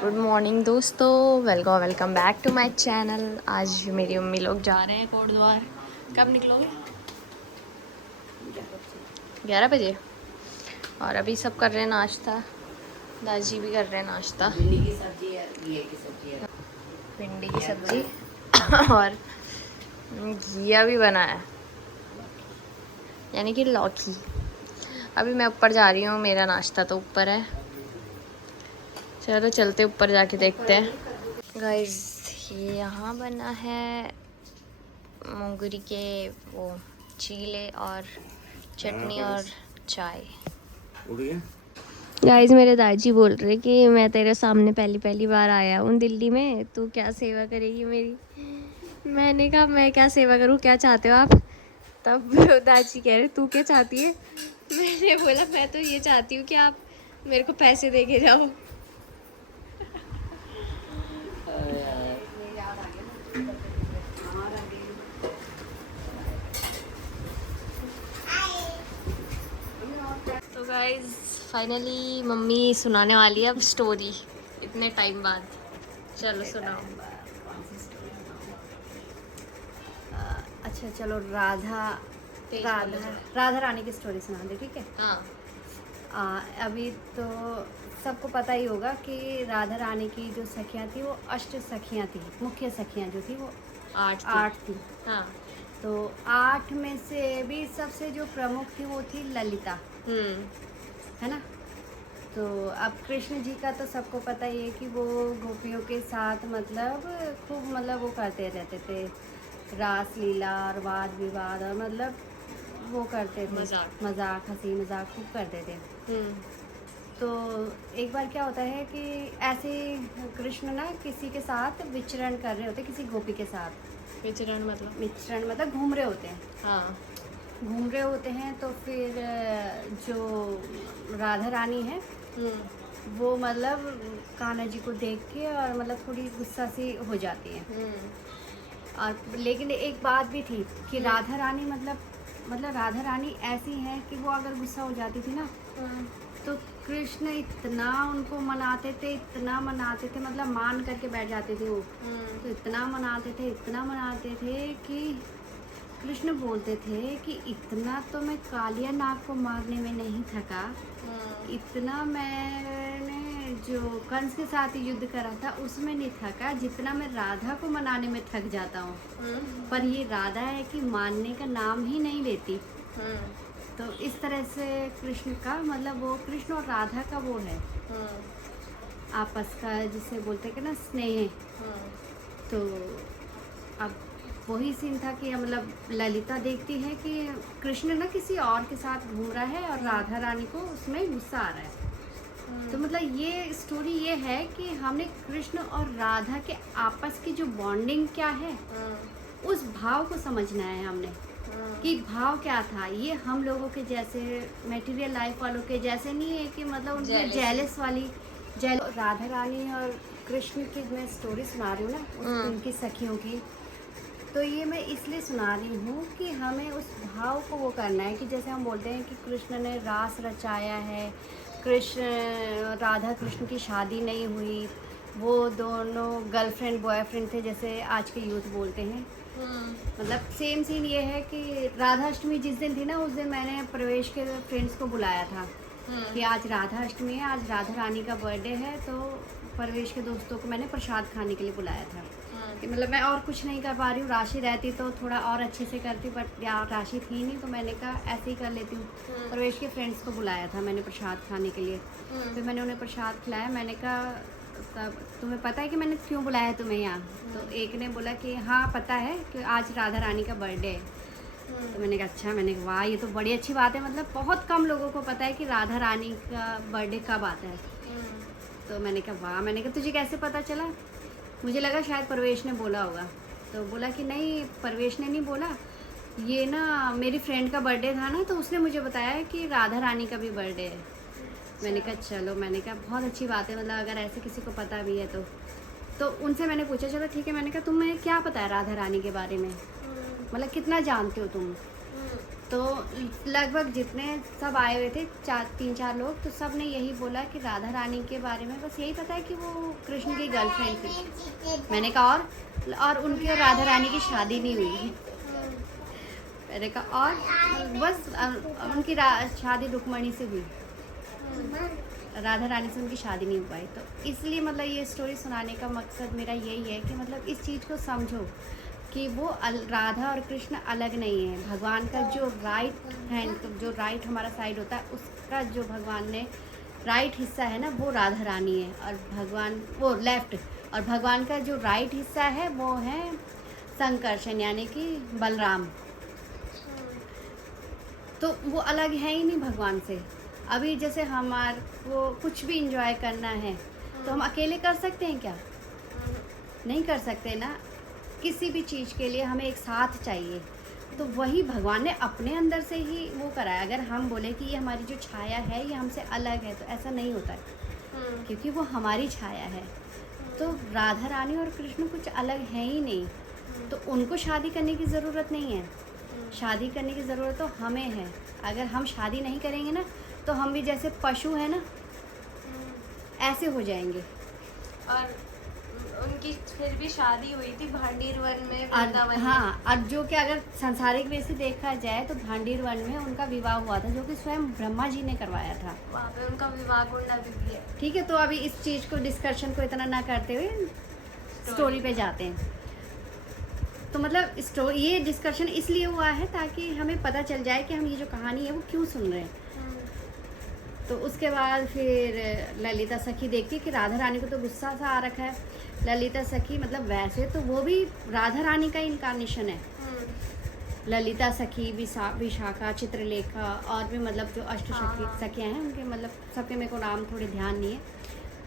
Good morning दोस्तों, welcome back to my channel. आज मेरी मम्मी लोग जा रहे हैं कोटद्वार। कब निकलोगे? 11 बजे। और अभी सब कर रहे हैं नाश्ता। दादी भी कर रहे हैं नाश्ता। भिंडी की सब्जी है, घिए की सब्जी है। भिंडी की सब्जी और घिया भी बना है, यानी कि लौकी। अभी मैं ऊपर जा रही हूँ, मेरा नाश्ता तो ऊपर है। चलो चलते ऊपर जाके देखते हैं। गाइस, ये यहाँ बना है मूंगरी के वो चीले और चटनी और चाय। गाइस, मेरे दादी बोल रहे कि मैं तेरे सामने पहली पहली बार आया हूँ दिल्ली में, तू क्या सेवा करेगी मेरी। मैंने कहा मैं क्या सेवा करूँ, क्या चाहते हो आप? तब दादी कह रहे तू क्या चाहती है? मैंने बोला मैं तो ये चाहती हूँ कि आप मेरे को पैसे दे के जाओ। तो गाइस, फाइनली मम्मी सुनाने वाली है अब स्टोरी, इतने टाइम बाद। चलो सुनाओ। अच्छा चलो, राधा तेज राधा बोलो जरा। राधा रानी की स्टोरी सुना दे, ठीक है। हाँ। अभी तो सबको पता ही होगा कि राधा रानी की जो सखियाँ थी वो अष्ट सखियाँ थी। मुख्य सखियाँ जो थी वो 8 थी। हाँ। तो 8 में से भी सबसे जो प्रमुख थी वो थी ललिता, है ना। तो अब कृष्ण जी का तो सबको पता ही है कि वो गोपियों के साथ मतलब खूब मतलब वो करते रहते थे, रास लीला और वाद विवाद, और मतलब वो करते थे, मजाक हंसी मजाक खूब करते थे। तो एक बार क्या होता है कि ऐसे कृष्ण ना किसी के साथ विचरण कर रहे होते, किसी गोपी के साथ। विचरण मतलब घूम रहे होते हैं। हाँ। घूम रहे होते हैं तो फिर जो राधा रानी है वो मतलब कान्हा जी को देख के और मतलब थोड़ी गुस्सा सी हो जाती है। और लेकिन एक बात भी थी कि राधा रानी मतलब राधा रानी ऐसी है कि वो अगर गुस्सा हो जाती थी ना तो कृष्ण इतना उनको मनाते थे, इतना मनाते थे, मतलब मान करके बैठ जाते थे वो। तो इतना मनाते थे कि कृष्ण बोलते थे कि इतना तो मैं कालिया नाग को मारने में नहीं थका, इतना मैंने जो कंस के साथ युद्ध करा था उसमें नहीं थका, जितना मैं राधा को मनाने में थक जाता हूँ। पर ये राधा है कि मानने का नाम ही नहीं लेती। तो इस तरह से कृष्ण का मतलब वो कृष्ण और राधा का वो है आपस का, जिसे बोलते हैं ना स्नेह। तो अब वही सीन था कि मतलब ललिता देखती है कि कृष्ण ना किसी और के साथ घूम रहा है और राधा रानी को उसमें गुस्सा आ रहा है। तो मतलब ये स्टोरी ये है कि हमने कृष्ण और राधा के आपस की जो बॉन्डिंग क्या है उस भाव को समझना है हमने, कि भाव क्या था। ये हम लोगों के जैसे मटेरियल लाइफ वालों के जैसे नहीं है कि मतलब उनमें जेलस वाली राधा रानी और कृष्ण की मैं स्टोरी सुना रही हूँ ना उनकी सखियों की। तो ये मैं इसलिए सुना रही हूँ कि हमें उस भाव को वो करना है कि जैसे हम बोलते हैं कि कृष्ण ने रास रचाया है, कृष्ण राधा कृष्ण की शादी नहीं हुई, वो दोनों गर्लफ्रेंड बॉयफ्रेंड थे जैसे आज के यूथ बोलते हैं। मतलब सेम सीन ये है कि राधा अष्टमी जिस दिन थी ना उस दिन मैंने प्रवेश के फ्रेंड्स को बुलाया था कि आज राधा अष्टमी है, आज राधा रानी का बर्थडे है। तो प्रवेश के दोस्तों को मैंने प्रसाद खाने के लिए बुलाया था कि मतलब मैं और कुछ नहीं कर पा रही हूँ, राशि रहती तो थोड़ा और अच्छे से करती, बट यार राशि थी नहीं तो मैंने कहा ऐसे ही कर लेती हूँ। प्रवेश के फ्रेंड्स को बुलाया था मैंने प्रसाद खाने के लिए। फिर मैंने उन्हें प्रसाद खिलाया। मैंने कहा तब तुम्हें पता है कि मैंने क्यों बुलाया है तुम्हें यहाँ? तो एक ने बोला कि हाँ पता है कि आज राधा रानी का बर्थडे है। तो मैंने कहा अच्छा। मैंने कहा वाह, ये तो बड़ी अच्छी बात है, मतलब बहुत कम लोगों को पता है कि राधा रानी का बर्थडे कब आता है। तो मैंने कहा वाह। मैंने कहा तुझे कैसे पता चला? मुझे लगा शायद परवेश ने बोला होगा। तो बोला कि नहीं, परवेश ने नहीं बोला, ये ना मेरी फ्रेंड का बर्थडे था ना तो उसने मुझे बताया कि राधा रानी का भी बर्थडे है। मैंने कहा चलो, मैंने कहा बहुत अच्छी बात है, मतलब अगर ऐसे किसी को पता भी है तो उनसे मैंने पूछा चलो ठीक है। मैंने कहा तुम्हें क्या पता है राधा रानी के बारे में, मतलब कितना जानते हो तुम? तो लगभग जितने सब आए हुए थे 3-4 लोग, तो सब ने यही बोला कि राधा रानी के बारे में बस यही पता है कि वो कृष्ण की गर्लफ्रेंड थी। मैंने कहा और उनकी और राधा रानी की शादी नहीं हुई। मैंने कहा और बस उनकी शादी रुक्मणी से हुई, राधा रानी से उनकी शादी नहीं हो पाई। तो इसलिए मतलब ये स्टोरी सुनाने का मकसद मेरा यही है कि मतलब इस चीज़ को समझो कि वो राधा और कृष्ण अलग नहीं है। भगवान का जो राइट हैंड, जो राइट हमारा साइड होता है, उसका जो भगवान ने राइट हिस्सा है ना, वो राधा रानी है, और भगवान वो लेफ्ट, और भगवान का जो राइट हिस्सा है वो है संकर्षण यानी कि बलराम। तो वो अलग है ही नहीं भगवान से। अभी जैसे हमारे को कुछ भी इंजॉय करना है तो हम अकेले कर सकते हैं क्या? नहीं कर सकते ना। किसी भी चीज़ के लिए हमें एक साथ चाहिए। तो वही भगवान ने अपने अंदर से ही वो कराया। अगर हम बोले कि ये हमारी जो छाया है ये हमसे अलग है, तो ऐसा नहीं होता है, क्योंकि वो हमारी छाया है। तो राधा रानी और कृष्ण कुछ अलग है ही नहीं, तो उनको शादी करने की ज़रूरत नहीं है। शादी करने की ज़रूरत तो हमें है। अगर हम शादी नहीं करेंगे ना, तो हम भी जैसे पशु है ना, ऐसे हो जाएंगे। और उनकी फिर भी शादी हुई थी भांडीर वन में, वृंदावन में। हाँ, और जो कि अगर सांसारिक वे से देखा जाए तो भांडीर वन में उनका विवाह हुआ था, जो कि स्वयं ब्रह्मा जी ने करवाया था। वहाँ पे उनका विवाह कुंडली भी है। ठीक है, तो अभी इस चीज़ को डिस्कशन को इतना ना करते हुए स्टोरी पे जाते हैं। तो मतलब स्टोरी ये डिस्कशन इसलिए हुआ है ताकि हमें पता चल जाए कि हम ये जो कहानी है वो क्यों सुन रहे हैं। तो उसके बाद फिर ललिता सखी देखती है कि राधा रानी को तो गुस्सा सा आ रखा है। ललिता सखी मतलब वैसे तो वो भी राधा रानी का इनकारनेशन है। ललिता सखी, विशाखा, चित्रलेखा और भी मतलब जो अष्ट सखियाँ हैं उनके मतलब सबके मेरे को नाम थोड़े ध्यान नहीं है,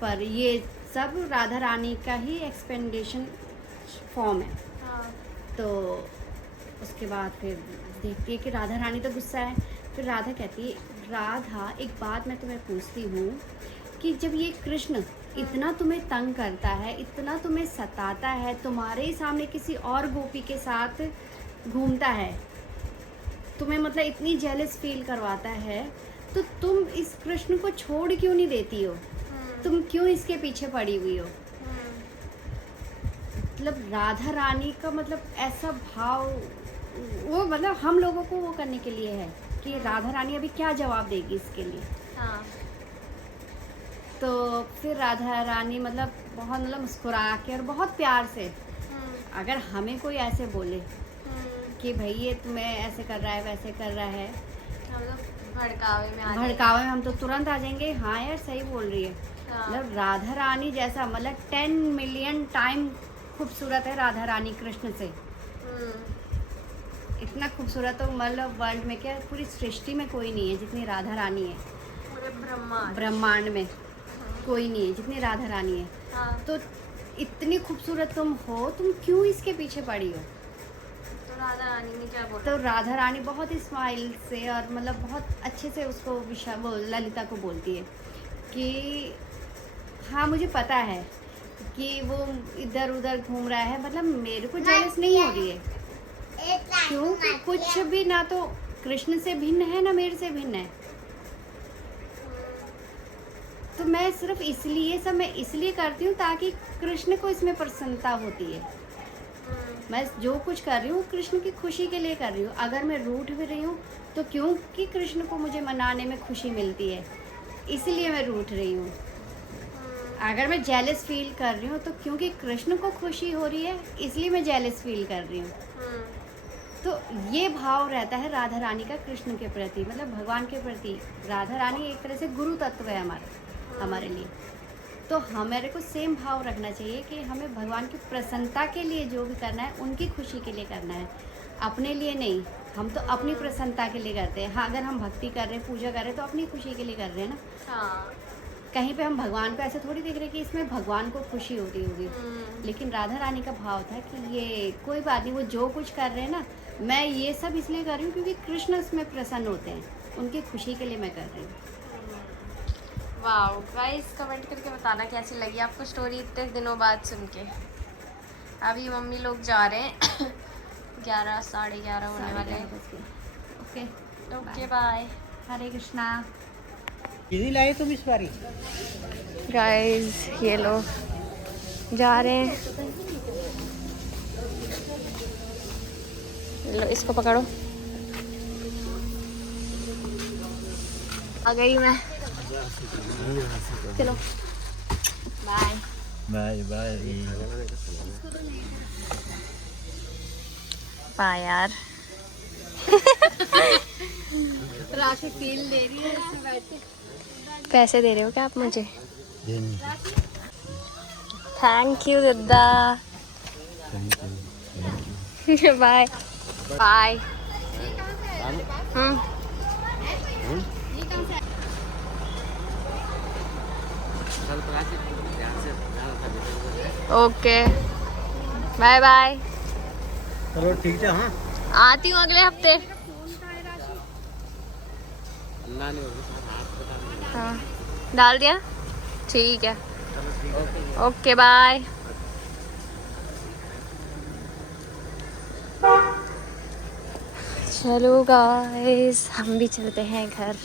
पर ये सब राधा रानी का ही एक्सपेंडेशन फॉर्म है। तो उसके बाद फिर देखती है कि राधा रानी तो गुस्सा है। फिर राधा कहती है, राधा एक बात मैं तुम्हें पूछती हूँ कि जब ये कृष्ण इतना तुम्हें तंग करता है, इतना तुम्हें सताता है, तुम्हारे ही सामने किसी और गोपी के साथ घूमता है, तुम्हें मतलब इतनी जेलस फील करवाता है, तो तुम इस कृष्ण को छोड़ क्यों नहीं देती हो? तुम क्यों इसके पीछे पड़ी हुई हो? मतलब राधा रानी का मतलब ऐसा भाव वो मतलब हम लोगों को वो करने के लिए है कि राधा रानी अभी क्या जवाब देगी इसके लिए। हाँ। तो फिर राधा रानी मतलब बहुत मतलब मुस्कुरा के और बहुत प्यार से, अगर हमें कोई ऐसे बोले कि भाई ये तुम्हें ऐसे कर रहा है, वैसे कर रहा है, हम लोग भड़कावे में हम तो तुरंत आ जाएंगे, हाँ यार सही बोल रही है। मतलब राधा रानी जैसा मतलब 10 मिलियन टाइम खूबसूरत है राधा रानी कृष्ण से। इतना खूबसूरत तो मतलब वर्ल्ड में क्या पूरी सृष्टि में कोई नहीं है जितनी राधा रानी है। पूरे ब्रह्मांड में कोई नहीं है जितनी राधा रानी है। हाँ। तो इतनी खूबसूरत तुम हो, तुम क्यों इसके पीछे पड़ी हो? तो राधा रानी ने क्या बोला? तो राधा रानी बहुत स्माइल से और मतलब बहुत अच्छे से उसको वो ललिता को बोलती है कि हाँ मुझे पता है कि वो इधर उधर घूम रहा है, मतलब मेरे को जेलस नहीं हो रही है, क्योंकि कुछ भी ना तो कृष्ण से भिन्न है ना मेरे से भिन्न है। तो मैं सिर्फ इसलिए सब मैं इसलिए करती हूँ ताकि कृष्ण को इसमें प्रसन्नता होती है। मैं जो कुछ कर रही हूँ कृष्ण की खुशी के लिए कर रही हूँ। अगर मैं रूठ भी रही हूँ तो क्योंकि कृष्ण को मुझे मनाने में खुशी मिलती है, इसलिए मैं रूठ रही हूँ। अगर मैं जेलस फील कर रही हूँ तो क्योंकि कृष्ण को खुशी हो रही है, इसलिए मैं जेलस फील कर रही हूँ। तो ये भाव रहता है राधा रानी का कृष्ण के प्रति, मतलब भगवान के प्रति। राधा रानी एक तरह से गुरु तत्व है हमारे लिए। तो हमारे को सेम भाव रखना चाहिए कि हमें भगवान की प्रसन्नता के लिए जो भी करना है उनकी खुशी के लिए करना है, अपने लिए नहीं। हम तो अपनी प्रसन्नता के लिए करते हैं। हाँ, अगर हम भक्ति कर रहे हैं, पूजा कर रहे हैं, तो अपनी खुशी के लिए कर रहे हैं ना। हाँ। कहीं पे हम भगवान को ऐसे थोड़ी देख रहे कि इसमें भगवान को खुशी होती होगी। लेकिन राधा रानी का भाव था कि ये कोई बात नहीं, वो जो कुछ कर रहे हैं ना, मैं ये सब इसलिए कर रही हूँ क्योंकि कृष्ण उसमें प्रसन्न होते हैं, उनकी खुशी के लिए मैं कर रही हूँ। वाह गाइस, कमेंट करके बताना कैसी लगी आपको स्टोरी इतने दिनों बाद सुन के। अभी मम्मी लोग जा रहे हैं 11 साढ़े 11 होने वाले हैं। Okay okay bye. Hare Krishna. नहीं लाए तुम इस बारी? गाइस ये लोग जा रहे हैं। लो इसको पकड़ो। आ गई मैं। चलो बाय बाय बाय। बाय यार। राशि फील दे रही है इसमें बैठ के। पैसे दे रहे हो क्या आप मुझे? थैंक यू दद्दा। Bye bye. Okay bye bye. चलो ठीक है। हाँ आती हूँ अगले हफ्ते। हाँ डाल दिया। ठीक है ओके बाय। चलो गाइस हम भी चलते हैं घर।